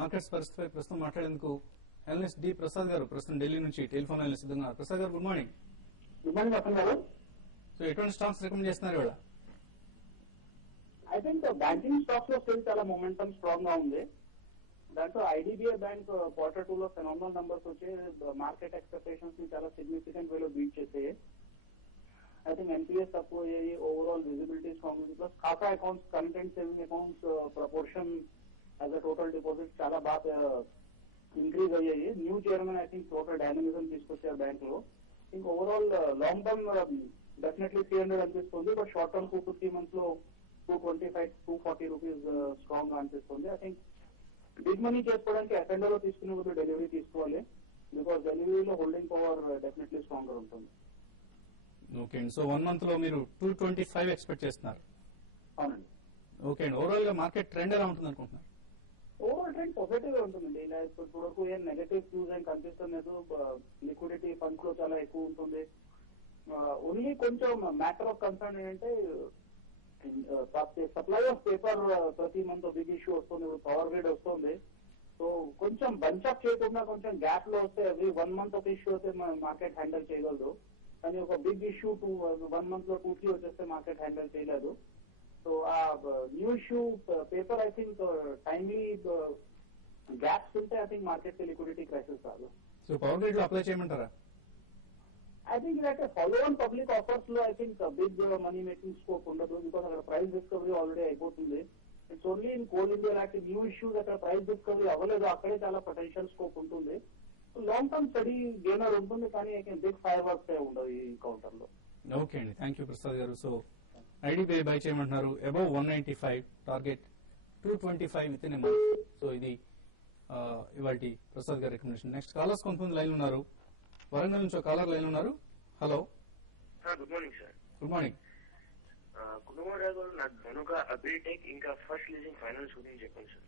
Markets పరిస్థితిపై ప్రస్తుతం మాట్లాడేందుకు అనలిస్ట్ డి ప్రసాద్ గారు ప్రస్తుతం ఢిల్లీ నుంచి టెలిఫోన్ లైన్ సిద్ధంగా ఉన్నారు. ప్రసాద్ గారు good morning. Good morning Vasant గారు. సో ఎటువంటి స్టాక్స్ రికమెండ్ చేస్తున్నారు ఇవాళ? ఐ థింక్ బ్యాంకింగ్ స్టాక్స్ లో స్టిల్ చాలా మొమెంటమ్ స్ట్రాంగ్ గా ఉంది. దాంట్లో ఐడిబిఐ బ్యాంక్ Q2 లో ఫెనామినల్ నంబర్స్ వచ్చి మార్కెట్ ఎక్స్పెక్టేషన్స్ ని చాలా సిగ్నిఫికెంట్ వేలో బీట్ చేసాయి. ఐ థింక్ ఎన్పిఎస్ తక్కువ అయ్యాయి, ఓవరాల్ విజిబిలిటీ స్ట్రాంగ్ ఉంది. ప్లస్ ఖాతా accounts, current and saving accounts proportion as a total deposit చాలా బాగా ఇంక్రీజ్ అయ్యాయి. New chairman I think total dynamism తీసుకొచ్చారు బ్యాంక్ లో. ఇంక ఓవరాల్ లాంగ్ టర్మ్ డెఫినెట్లీ 300 అనిపిస్తుంది. But short term 2 to 3 months లో 225, 240 రూపీస్ స్ట్రాంగ్ గా అనిపిస్తుంది. ఐ థింక్ బిగ్ మనీ చేసుకోవడానికి F&O లో తీసుకునే కొద్ది డెలివరీ తీసుకోవాలి. బికాస్ డెలివరీలో హోల్డింగ్ పవర్ డెఫినెట్లీ స్ట్రాంగ్ గా ఉంటుంది. ఓకే అండి. సో 1 month లో మీరు 225 ఎక్స్పెక్ట్ చేస్తున్నారు? అవునండి. ఓకే అండి. ఓవరాల్ గా మార్కెట్ ట్రెండ్ ఎలా ఉంటుంది అనుకుంటున్నారు? ఓవరాల్ ట్రెండ్ పాజిటివ్ గా ఉంటుందండి. ఇలా ఇప్పుడు ఏం నెగటివ్ వ్యూస్ ఏం కనిపిస్తలేదు. లిక్విడిటీ ఫండ్స్ లో చాలా ఎక్కువ ఉంటుంది. ఓన్లీ కొంచెం మ్యాటర్ ఆఫ్ కన్సర్న్ ఏంటంటే సప్లై ఆఫ్ పేపర్ ప్రతి మంత్ బిగ్ ఇష్యూ వస్తుంది. ఇప్పుడు పవర్ గ్రిడ్ వస్తుంది. సో కొంచెం బంచ్ అప్ చేయకుండా కొంచెం గ్యాప్ లో వస్తే ఎవ్రీ 1 month ఒక ఇష్యూ వస్తే మార్కెట్ హ్యాండిల్ చేయగలదు. కానీ ఒక బిగ్ ఇష్యూ 1 month లో 2-3 వచ్చేస్తే మార్కెట్ హ్యాండిల్ చేయలేదు. సో ఆ new issue paper I think timely gaps ఉంటే ఐ థింక్ మార్కెట్ కి లిక్విడిటీ క్రైసిస్ రాదు. సో పవర్ గ్రిడ్ లో అప్లై చేయమంటారా? ఐ థింక్ ఇలాంటి ఫాలో ఆన్ పబ్లిక్ ఆఫర్స్ లో I think big money making scope ఉండదు. బికాస్ అక్కడ ప్రైస్ డిస్కవరీ ఆల్రెడీ అయిపోతుంది. It's only in Coal India లాంటి న్యూ ఇష్యూస్ అక్కడ ప్రైస్ డిస్కవరీ అవ్వలేదు. అక్కడే చాలా పొటెన్షియల్ స్కోప్ ఉంటుంది. లాంగ్ టర్మ్ స్టడీ గెయినర్ ఉంటుంది. కానీ I can big fireworks ఉండదు ఈ కౌంటర్ లో. ఓకే అండి. థ్యాంక్ యూ ప్రసాద్ గారు. సో ఐడిబిఐ బై చేయమంటున్నారు. Above 195, target 225 with in a month. So ఇది ఇవాల్టి ప్రసాద్ గారి రికమెండేషన్. నెక్స్ట్ కాలర్స్ కొంతమంది లైన్ ఉన్నారు. వరంగల్ నుంచి ఒక కాలర్ లైన్ ఉన్నారు. Hello sir, good morning sir. Good morning. Kutumbarao గారు, నాకు ధనుక అగ్రిటెక్ ఇంకా ఫస్ట్ లీజింగ్ ఫైనాన్స్ గురించి చెప్పండి సార్.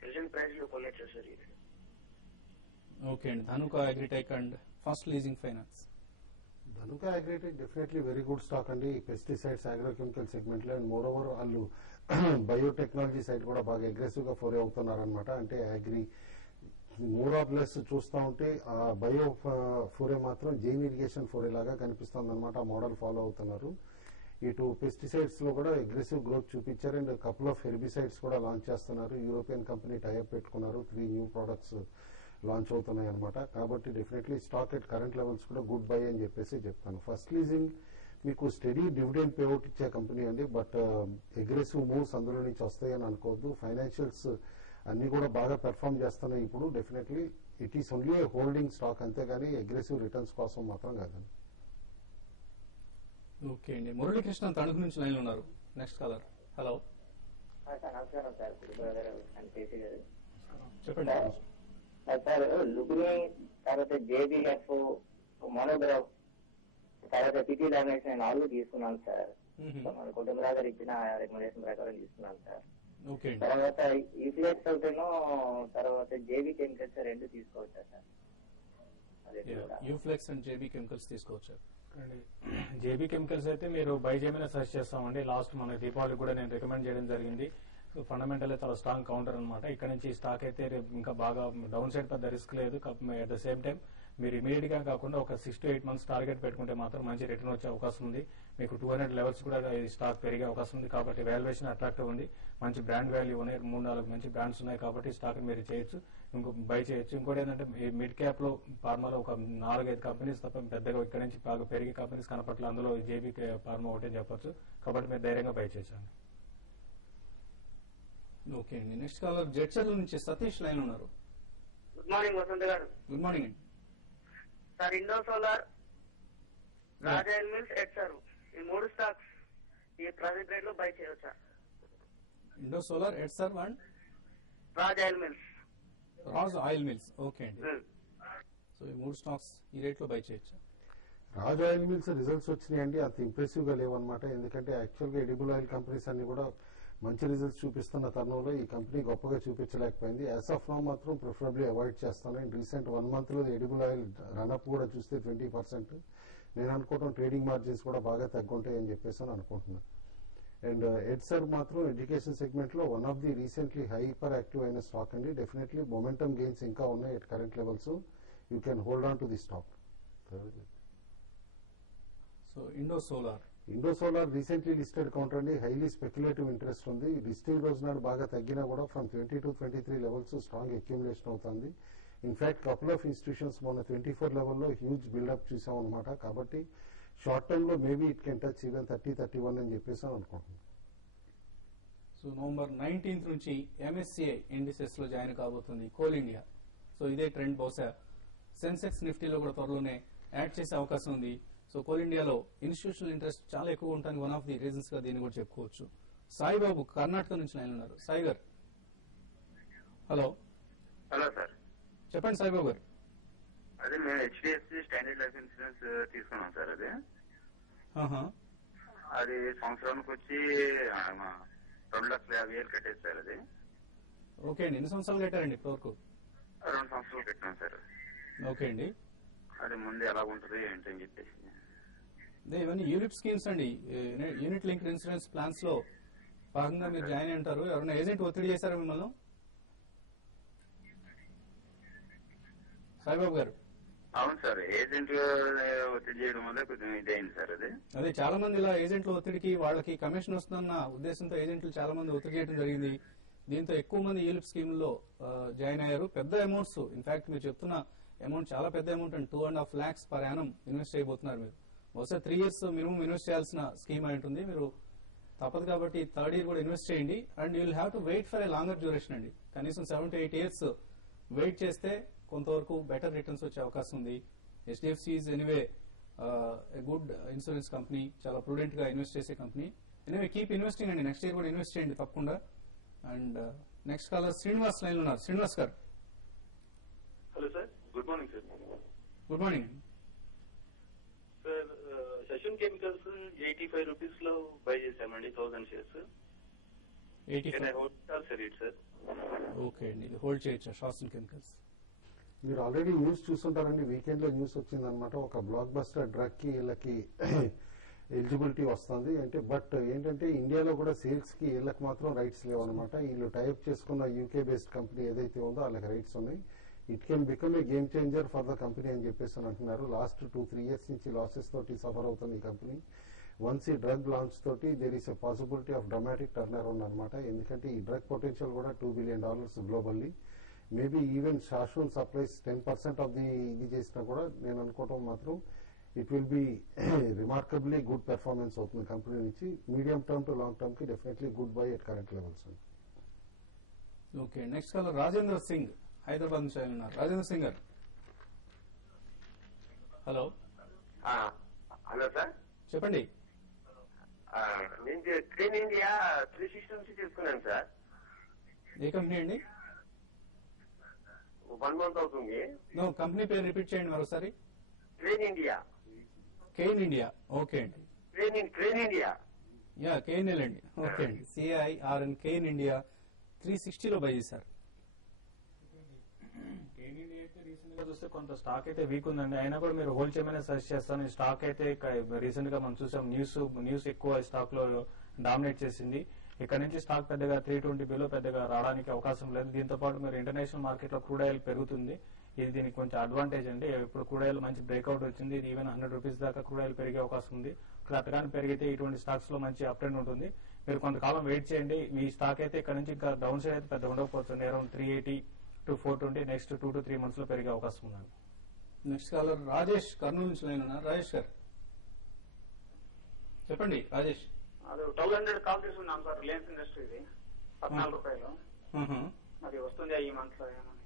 ప్రెసెంట్ ప్రైస్ లో కొనొచ్చా సార్ ఇది? ఓకే అండి. Dhanuka agritech and first leasing finance. Dhanuka agritech definitely very good stock అండి. పెస్టిసైడ్స్, అగ్రోకెమికల్ సెగ్మెంట్ లో. అండ్ మోర్ ఓవర్ వాళ్ళు బయోటెక్నాలజీ సైడ్ కూడా బాగా అగ్రెసివ్ గా ఫోరే అవుతున్నారనమాట. అంటే అగ్రి మోర్ ఆఫ్ లెస్ చూస్తూ ఉంటే ఆ బయో ఫోరే మాత్రం జైన్ ఇరిగేషన్ ఫోరే లాగా కనిపిస్తుంది అనమాట. ఆ మోడల్ ఫాలో అవుతున్నారు. ఇటు పెస్టిసైడ్స్ లో కూడా అగ్రెసివ్ గ్రోత్ చూపించారు. అండ్ కపుల్ ఆఫ్ హెర్బిసైడ్స్ కూడా లాంచ్ చేస్తున్నారు. యూరోపియన్ కంపెనీ టైఅప్ పెట్టుకున్నారు. 3 న్యూ ప్రొడక్ట్స్ లాంచ్ అవుతున్నాయి అనమాట. కాబట్టి definitely stock at current levels కూడా గుడ్ బై అని చెప్పేసి చెప్తాను. ఫస్ట్ లీజింగ్ మీకు స్టడీ డివిడెండ్ పేఅవుట్ ఇచ్చే కంపెనీ అండి. బట్ అగ్రెసివ్ మూవ్స్ అందులో నుంచి వస్తాయని అనుకోవద్దు. ఫైనాన్షియల్స్ అన్ని కూడా బాగా పెర్ఫార్మ్ చేస్తున్నాయి. ఇప్పుడు definitely it is only A holding stock, అంతేగాని అగ్రెసివ్ రిటర్న్స్ కోసం మాత్రం కాదండి. ఓకే అండి. మురళీకృష్ణ తణుకు నుంచి లైన్ ఉన్నారు. Next caller. హలో నమస్కారం సార్. చెప్పండి సార్, లుగ్ని, తర్వాత జేబీఎఫ్, మోనోగ్రాఫ్, తర్వాత పిటి డామినేషన్ 4 తీసుకున్నాను సార్. మన కుటుంబరావు గారు ఇచ్చిన రికమెండేషన్ ప్రకారం తీసుకున్నాను సార్. తర్వాత యూఫ్లెక్స్ ఒకటేనో, తర్వాత జేబీ కెమికల్స్ 2 తీసుకోవచ్చా sir? UFlex and JB chemicals తీసుకోవచ్చా? జేబీ కెమికల్స్ అయితే మీరు బై చేయమని సజెస్ట్ చేస్తామండి. లాస్ట్ మన దీపావళి కూడా నేను రికమెండ్ చేయడం జరిగింది. ఫండమెంటల్ చాలా స్ట్రాంగ్ కౌంటర్ అనమాట. ఇక్కడ నుంచి స్టాక్ అయితే ఇంకా బాగా డౌన్ సైడ్ పెద్ద రిస్క్ లేదు. అట్ ద సేమ్ టైం మీరు ఇమీడియట్ గా కాకుండా ఒక 6 to 8 months టార్గెట్ పెట్టుకుంటే మాత్రం మంచి రిటర్న్ వచ్చే అవకాశం ఉంది. మీకు 200 లెవెల్స్ కూడా ఈ స్టాక్ పెరిగే అవకాశం ఉంది. కాబట్టి వాల్యుయేషన్ అట్రాక్టివ్ ఉంది. మంచి బ్రాండ్ వాల్యూ ఉన్నాయి. 3-4 మంచి బ్రాండ్స్ ఉన్నాయి. కాబట్టి స్టాక్ మీరు చేయొచ్చు, బై చేయొచ్చు. ఇంకోటి ఏంటంటే మిడ్ క్యాప్ లో ఫార్మాలో ఒక 4-5 కంపెనీస్ తప్ప పెద్దగా ఇక్కడ నుంచి బాగా పెరిగే కంపెనీస్ కనపట్ల. అందులో జేబీ ఫార్మా ఒకటే చెప్పొచ్చు. కాబట్టి మీరు ధైర్యంగా బై చేయొచ్చు. ఓకే అండి. నెక్స్ట్ కాలర్ జెడ్చర్ల నుంచి సతీష్ లైన్ ఉన్నారు. గుడ్ మార్నింగ్ వసంత్ గారు. గుడ్ మార్నింగ్ అండి. సార్, ఇండో సోలార్, రాజ్ ఆయిల్ మిల్స్, ఎడ్సర్, ఈ 3 స్టాక్స్ ఈ ప్రైవేట్ రేట్ లో బై చేయవచ్చా? ఇండో సోలార్, ఎడ్సర్ అండ్ రాజ్ ఆయిల్ మిల్స్. రాజ్ ఆయిల్ మిల్స్. ఓకే అండి. సో ఈ 3 స్టాక్స్ ఈ రేట్ లో బై చేయొచ్చా? రాజ్ ఆయిల్ మిల్స్ రిజల్ట్స్ వచ్చినాయండి. అంత ఇంప్రెసివ్ గా లేవన్నమాట. ఎందుకంటే యాక్చువల్ గా ఎడిబుల్ ఆయిల్ కంపెనీస్ అన్ని కూడా మంచి రిజల్ట్స్ చూపిస్తున్న తరుణంలో ఈ కంపెనీ గొప్పగా చూపించలేకపోయింది. యాజ్ ఆఫ్ నౌ మాత్రం ప్రిఫరబ్లీ అవాయిడ్ చేస్తాను. అండ్ రీసెంట్ 1 month లో ఎడిబుల్ ఆయిల్ రన్అప్ కూడా చూస్తే 20%. నేను అనుకోవడం ట్రేడింగ్ మార్జిన్స్ కూడా బాగా తగ్గుంటాయని చెప్పేసి అనుకుంటున్నాను. అండ్ ఎడ్సర్ మాత్రం ఎడ్యుకేషన్ సెగ్మెంట్ లో one of the recently hyper active అయిన స్టాక్ అండి. డెఫినెట్లీ మొమెంటమ్ గెయిన్స్ ఇంకా ఉన్నాయి at current levels. You can hold on to the stock. So Indo solar recently listed counter అండి. హైలీ స్పెక్యులేటివ్ ఇంట్రెస్ట్ ఉంది. Listing రోజు నాడు బాగా తగ్గినా కూడా ఫ్రమ్ 22-23 లెవెల్స్ స్ట్రాంగ్ అక్యుములేషన్ అవుతుంది. ఇన్ఫాక్ట్ కపుల్ ఆఫ్ ఇన్స్టిట్యూషన్స్ మొన్న 24 లెవెల్లో హ్యూజ్ బిల్డప్ చూసాం అనమాట. కాబట్టి షార్ట్ టర్మ్ లో maybe it can touch even 30-31 అని చెప్పేసి అనుకుంటున్నాను. సో నవంబర్ 19th నుంచి MSCI ఇండిసెస్ లో జాయిన్ కాబోతుంది కోల్ ఇండియా. సో ఇదే ట్రెండ్ బహుశా సెన్సెక్స్ నిఫ్టీలో కూడా త్వరలోనే యాడ్ చేసే అవకాశం ఉంది. సో కోల్ ఇండియాలో ఇన్స్టిట్యూషనల్ ఇంట్రెస్ట్ చాలా ఎక్కువ ఉంటుంది. వన్ ఆఫ్ ది రీజన్స్ గా దీన్ని కూడా చెప్పుకోవచ్చు. సాయిబాబు కర్ణాటక నుంచి లైన్ ఉన్నారు. సాయి గారు హలో. హలో సార్, చెప్పండి సాయిబాబు గారు. అదే మేము HDFC స్టాండర్డ్ లైఫ్ ఇన్సూరెన్స్ తీసుకున్నాం సార్. అది సంవత్సరానికి వచ్చి 2,50,000 కట్టేది సార్. అది ఓకే అండి. ఎన్ని సంవత్సరాలు కట్టారండి ఇప్పటివరకు? 2 సంవత్సరాలు కట్టినాం సార్. ఓకే అండి. అది ముందు ఎలా ఉంటుంది ఏంటని చెప్పేసి. ఇవన్నీ యూనిట్ స్కీమ్స్ అండి. యూనిట్ లింక్ ఇన్సూరెన్స్ ప్లాన్స్ లో భాగంగా మీరు జాయిన్ అయి ఉంటారు. ఎవరైనా ఏజెంట్ ఒత్తిడి చేశారా మిమ్మల్ని? సాయిబాబు గారు. అవును సార్, ఏజెంట్ ఒత్తిడి చేయడం వల్ల కొంచెం ఇదైంది సార్. అదే చాలా మంది ఇలా ఏజెంట్ల ఒత్తిడికి వాళ్ళకి కమిషన్ వస్తుందన్న ఉద్దేశంతో ఏజెంట్లు చాలా మంది ఒత్తిడి చేయడం జరిగింది. దీంతో ఎక్కువ మంది యూలిప్ స్కీమ్ లో జాయిన్ అయ్యారు. పెద్ద అమౌంట్స్, ఇన్ఫాక్ట్ మీరు చెప్తున్న అమౌంట్ చాలా పెద్ద అమౌంట్ అండి. 2.5 lakhs per annum ఇన్వెస్ట్ చేయబోతున్నారు మీరు. బహుశా 3 years మినిమం ఇన్వెస్ట్ చేయాల్సిన స్కీమ్ అయి ఉంటుంది. మీరు తప్పదు కాబట్టి 3rd year కూడా ఇన్వెస్ట్ చేయండి. And you will have to wait for a longer duration అండి. కనీసం 7 to 8 years వెయిట్ చేస్తే కొంతవరకు బెటర్ రిటర్న్స్ వచ్చే అవకాశం ఉంది. HDFC is anyway good insurance company, చాలా ప్రూడెంట్ గా ఇన్వెస్ట్ చేసే కంపెనీ. ఎనీవే కీప్ ఇన్వెస్టింగ్ అండి. నెక్స్ట్ ఇయర్ కూడా ఇన్వెస్ట్ చేయండి తప్పకుండా. And next caller Srinivas line ఉన్నారు. శ్రీనివాస్ గారు. Hello sir, good morning sir. Good morning sir. Shasun chemicals 85 rupees లో బై చేశామండి, 1000 shares. 85 సార్. ఓకే అండి. ఇది హోల్డ్ చేయొచ్చా శశన్ కెమికల్స్? మీరు ఆల్రెడీ న్యూస్ చూస్తుంటారండి. వీకెండ్ లో న్యూస్ వచ్చిందనమాట. ఒక బ్లాక్ బస్టర్ డ్రగ్ కి వీళ్ళకి ఎలిజిబిలిటీ వస్తుంది అంటే. బట్ ఏంటంటే ఇండియాలో కూడా సేల్స్ కి వీళ్ళకి మాత్రం రైట్స్ లేవన్నమాట. వీళ్ళు టైప్ చేసుకున్న UK బేస్డ్ కంపెనీ ఏదైతే ఉందో వాళ్ళకి రైట్స్ ఉన్నాయి. It can become a game changer for the company అని చెప్పేసి అంటున్నారు. లాస్ట్ 2-3 years నుంచి లాసెస్ తోటి సఫర్ అవుతుంది ఈ కంపెనీ. వన్స్ ఈ డ్రగ్ లాంచ్ తోటి there is a possibility of dramatic turnaround అనమాట. ఎందుకంటే ఈ డ్రగ్ పొటెన్షియల్ కూడా $2 billion globally. Maybe even Shasun supplies 10% of the ఇది చేసినా కూడా నేను అనుకోవటం మాత్రం it will be remarkably good performance అవుతుంది కంపెనీ నుంచి. Medium term to long term కి definitely good buy at current levels. Okay. Next caller Rajendra Singh Hyderabad నుంచి ఉన్నారు. రాజేంద్ర సింగ్ గారు హలో. హలో సార్, చెప్పండి. నేను క్లీన్ ఇండియా 360 నుంచి తీసుకున్నాను సార్. ఏ కంపెనీ అండి? 1 month అవుతుంది. కంపెనీ పేరు రిపీట్ చేయండి మరోసారి. Clean India. Cairn India. Okay అండి. Clean India. యా KNL అండి. ఓకే అండి. CIRN కేన్ ఇండియా 360 లో బై చేశారు. చూస్తే కొంత స్టాక్ అయితే వీక్ ఉందండి. అయినా కూడా మీరు హోల్డ్ చేయమని సజెస్ట్ చేస్తాను. ఈ స్టాక్ అయితే రీసెంట్ గా మనం చూసాం, న్యూస్ ఎక్కువ స్టాక్ లో డామినేట్ చేసింది. ఇక్కడ నుంచి స్టాక్ పెద్దగా 320 బిలో పెద్దగా రావడానికి అవకాశం లేదు. దీంతో పాటు మీరు ఇంటర్నేషనల్ మార్కెట్ లో క్రూడ్ ఆయిల్ పెరుగుతుంది. ఇది దీనికి కొంచెం అడ్వాంటేజ్ అండి. ఇప్పుడు క్రూడ్ ఆయిల్ మంచి బ్రేక్అవుట్ వచ్చింది. ఇది ఈవెన్ 100 రూపీస్ దాకా క్రూడ్ ఆయిల్ పెరిగే అవకాశం ఉంది. అట్టగానే పెరిగితే ఇటువంటి స్టాక్స్ లో మంచి అప్ ట్రెండ్ ఉంటుంది. మీరు కొంతకాలం వెయిట్ చేయండి. ఈ స్టాక్ అయితే ఇక్కడ నుంచి ఇంకా డౌన్ సైడ్ అయితే పెద్ద ఉండకపోతుంది. Around 380 to 420 next 2 to 3 months లో పెరిగే అవకాశం ఉంది. నెక్స్ట్ కాలర్ రాజేష్ కర్నూలు నుంచి లైన్ ఉన్నారు. రాజేష్ గారు చెప్పండి. రాజేష్. అది 1200 కాల్ తీసుకున్నాం సార్. రిలయన్స్ ఇండస్ట్రీది 14 రూపాయలు. అది వస్తుంది ఈ మంత్ లో ఏమని.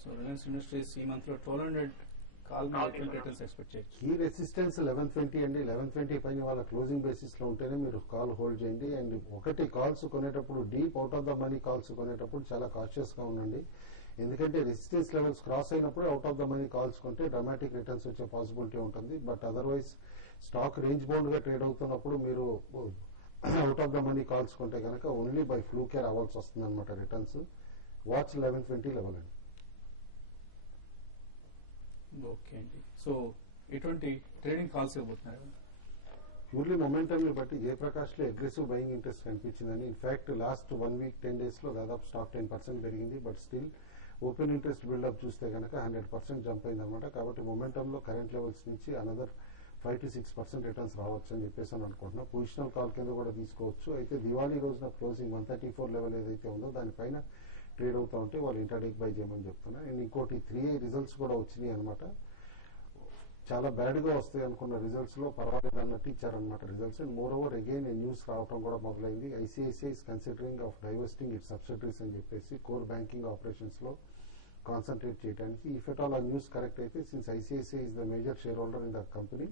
సో రిలయన్స్ ఇండస్ట్రీస్ ఈ మంత్ లో 1200 కాల్ రిటర్న్స్ ఎక్స్పెక్ట్ చేయొచ్చు. కీ రెసిస్టెన్స్ 1120 అండి. 1120 పైన వాళ్ళ క్లోజింగ్ బేసిస్ లో ఉంటేనే మీరు కాల్ హోల్డ్ చేయండి. అండ్ ఒకటి కాల్స్ కొనేటప్పుడు deep out of the money calls కొనేటప్పుడు చాలా కాషియస్ గా ఉండండి. ఎందుకంటే రెసిస్టెన్స్ లెవెల్స్ క్రాస్ అయినప్పుడు out of the money calls కొంటే డ్రామాటిక్ రిటర్న్స్ వచ్చే పాసిబిలిటీ ఉంటుంది. But otherwise stock range bound గా ట్రేడ్ అవుతున్నప్పుడు మీరు out of the money calls కొంటే కనుక ఓన్లీ బై ఫ్లూకే రావాల్సి వస్తుంది అనమాట రిటర్న్స్. వాచ్ 1120 లెవెల్ అండి. ఓకే అండి. సో ఎటువంటి ట్రేడింగ్ కాల్స్ ఇవ్వబోతున్నారు? ప్యూర్లీ మొమెంటమ్ ని బట్టి జయప్రకాష్ లో అగ్రెసివ్ బయింగ్ ఇంట్రెస్ట్ కనిపించిందని. ఇన్ఫాక్ట్ లాస్ట్ 1 వీక్ 10 days లో దాదాపు స్టాక్ 10% పెరిగింది. But still open interest buildup చూస్తే కనుక 100% జంప్ అయిందనమాట. కాబట్టి మొమెంటమ్ లో కరెంట్ లెవెల్స్ నుంచి అనదర్ 5 to 6% రిటర్న్స్ రావచ్చు అని చెప్పేసి అని అనుకుంటున్నా. పొజిషనల్ కాల్ కింద కూడా తీసుకోవచ్చు. అయితే దివాళీ రోజున క్లోజింగ్ 134 లెవెల్ ఏదైతే ఉందో దానిపైన ట్రేడ్ అవుతా ఉంటే వాళ్ళు ఇంటర్డేక్ బై చేయమని చెప్తున్నా. అండ్ ఇంకోటి 3 రిజల్ట్స్ కూడా వచ్చినాయి అనమాట. చాలా బ్యాడ్ గా వస్తాయి అనుకున్న రిజల్ట్స్ లో పర్వాలేదు అన్నట్టు ఇచ్చారనమాట results. And moreover again news రావడం కూడా మొదలైంది. ICICI is considering of divesting its subsidiaries అని చెప్పేసి కోర్ బ్యాంకింగ్ ఆపరేషన్స్ లో కాన్సన్ట్రేట్ చేయడానికి. ఇఫ్ ఎట్ ఆల్ ఆ న్యూస్ కరెక్ట్ అయితే since ICICI is the major share holder in the company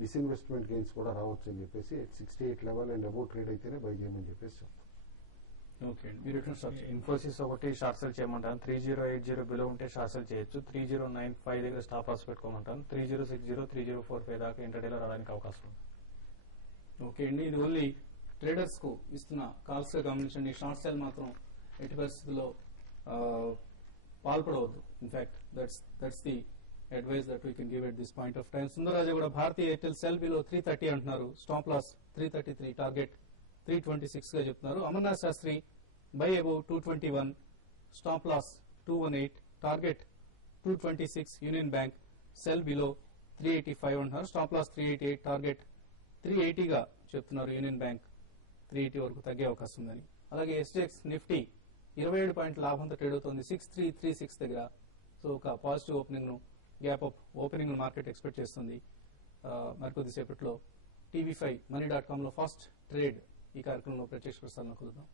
disinvestment gains కూడా రావచ్చు అని చెప్పేసి 68 లెవెల్ అండ్ అబౌట్ ట్రేడ్ అయితేనే బై చేయమని చెప్పేసి చెప్తాం. ఓకే అండి, మీరు రిటర్న్ స్టార్ట్ చేయండి. ఇన్ఫోసిస్ ఒకటి షార్ట్ సెల్ చేయమంటాను. 3080 బిలో ఉంటే షార్ట్ సెల్ చేయొచ్చు. 3095 దగ్గర స్టాప్ లాస్ పెట్టుకోమంటాను. 3060 3045 దాకా ఇంటర్డేలో రావడానికి అవకాశం ఉంది. ఓకే అండి, ఇది ఓన్లీ ట్రేడర్స్ కు ఇస్తున్న కాల్స్ గా గమనించండి. షార్ట్ సెల్ మాత్రం ఎట్టి పరిస్థితుల్లో పాల్పడవద్దు. In fact that's the advice that we can give at this point of time. Sundararaju కూడా భారతీయ ఎయిర్టెల్ సెల్ బిలో 330 అంటున్నారు. స్టాప్ లాస్ 333, టార్గెట్ 326 గా చెప్తున్నారు. Amarnath Shastri buy above 221, stop loss 218, target 226. Union Bank sell below 385 అంటున్నారు. స్టాప్ లాస్ 388, టార్గెట్ 380 గా చెప్తున్నారు. Union bank 380 వరకు తగ్గే అవకాశం ఉందని. అలాగే ఎస్జెక్స్ నిఫ్టీ 27 పాయింట్ల లాభంతో ట్రేడ్ అవుతోంది 6336 దగ్గర. సో ఒక పాజిటివ్ ఓపెనింగ్ ను gap up opening market expect చేస్తుంది. మరికొద్దిసేపట్లో TV5 money.com లో ఫస్ట్ ట్రేడ్ ఈ కార్యక్రమంలో ప్రత్యక్ష ప్రసారంలో కలుద్దాం.